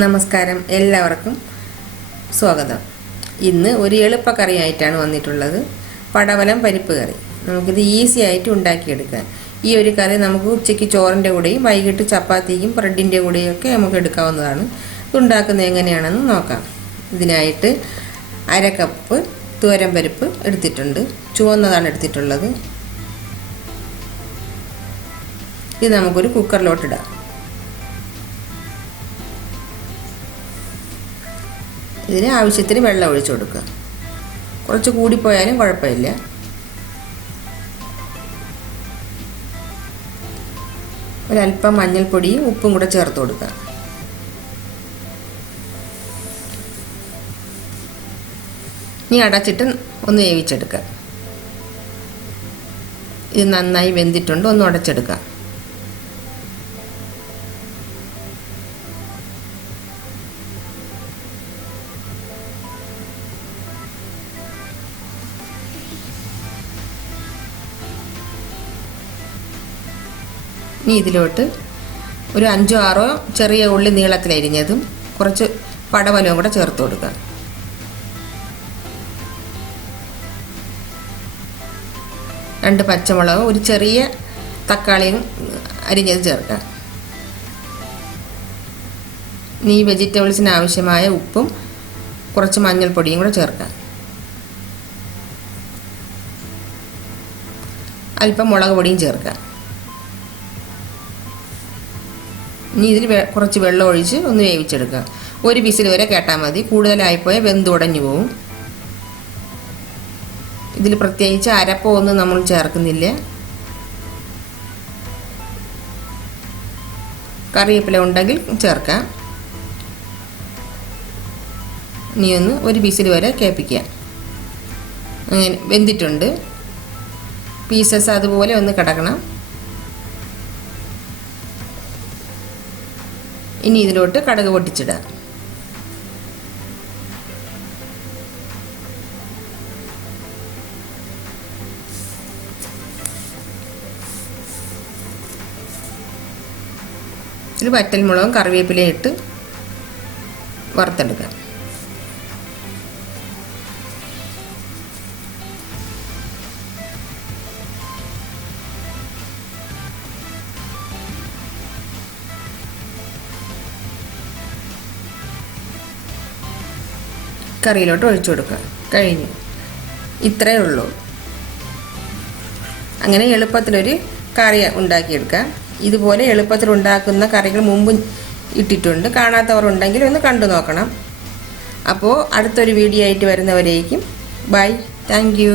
നമസ്കാരം, എല്ലാവർക്കും സ്വാഗതം. ഇന്ന് ഒരു എളുപ്പക്കറിയായിട്ടാണ് വന്നിട്ടുള്ളത്. പടവലം പരിപ്പ് കറി. നമുക്കിത് ഈസി ആയിട്ട് ഉണ്ടാക്കിയെടുക്കാം. ഈ ഒരു കറി നമുക്ക് ഉച്ചയ്ക്ക് ചോറിൻ്റെ കൂടെയും വൈകിട്ട് ചപ്പാത്തിക്കും ബ്രെഡിൻ്റെ കൂടെയൊക്കെ നമുക്ക് എടുക്കാവുന്നതാണ്. ഇത് ഉണ്ടാക്കുന്നത് എങ്ങനെയാണെന്ന് നോക്കാം. ഇതിനായിട്ട് 1/2 കപ്പ് തുവരം പരിപ്പ് എടുത്തിട്ടുണ്ട്. ചുവന്നതാണ് എടുത്തിട്ടുള്ളത്. ഇത് നമുക്കൊരു കുക്കറിലോട്ടിടാം. ഇതിന് ആവശ്യത്തിന് വെള്ളം ഒഴിച്ചു കൊടുക്കുക. കുറച്ച് കൂടിപ്പോയാലും കുഴപ്പമില്ല. ഒരല്പം മഞ്ഞൾപ്പൊടിയും ഉപ്പും കൂടെ ചേർത്ത് കൊടുക്കുക. ഇനി അടച്ചിട്ട് ഒന്ന് വേവിച്ചെടുക്കുക. ഇത് നന്നായി വെന്തിട്ടുണ്ട്. ഒന്ന് അടച്ചെടുക്കുക. ഇനി ഇതിലോട്ട് ഒരു 5-6 ചെറിയ ഉള്ളി നീളത്തിലരിഞ്ഞതും കുറച്ച് പടവലവും കൂടെ ചേർത്ത് കൊടുക്കുക. രണ്ട് പച്ചമുളകും ഒരു ചെറിയ തക്കാളിയും അരിഞ്ഞത് ചേർക്കുക. ഇനി ഈ വെജിറ്റബിൾസിന് ആവശ്യമായ ഉപ്പും കുറച്ച് മഞ്ഞൾപ്പൊടിയും കൂടെ ചേർക്കുക. അല്പം മുളക് പൊടിയും ചേർക്കുക. ഇനി ഇതിൽ കുറച്ച് വെള്ളം ഒഴിച്ച് ഒന്ന് വേവിച്ചെടുക്കുക. ഒരു വിസിൽ വരെ കേട്ടാൽ മതി. കൂടുതലായിപ്പോയാൽ വെന്തുടഞ്ഞു പോവും. ഇതിൽ പ്രത്യേകിച്ച് അരപ്പോ ഒന്നും നമ്മൾ ചേർക്കുന്നില്ല. കറിവേപ്പില ഉണ്ടെങ്കിൽ ചേർക്കാം. ഇനി ഒന്ന് ഒരു വിസിൽ വരെ കേൾപ്പിക്കുക. അങ്ങനെ വെന്തിട്ടുണ്ട്. പീസസ് അതുപോലെ ഒന്ന് കിടക്കണം. ഇനി ഇതിലോട്ട് കടുക് പൊട്ടിച്ചിടുക. ഇതിൽ വറ്റൽമുളകും കറിവേപ്പിലയും ഇട്ട് വറുത്തെടുക്കുക. കറിയിലോട്ട് ഒഴിച്ചു കൊടുക്കുക. കഴിഞ്ഞു. ഇത്രയേ ഉള്ളൂ. അങ്ങനെ എളുപ്പത്തിലൊരു കറി ഉണ്ടാക്കിയെടുക്കാം. ഇതുപോലെ എളുപ്പത്തിൽ ഉണ്ടാക്കുന്ന കറികൾ മുമ്പ് ഇട്ടിട്ടുണ്ട്. കാണാത്തവർ ഉണ്ടെങ്കിൽ ഒന്ന് കണ്ടു നോക്കണം. അപ്പോൾ അടുത്തൊരു വീഡിയോ ആയിട്ട് വരുന്നവരേക്കും ബൈ. Thank you.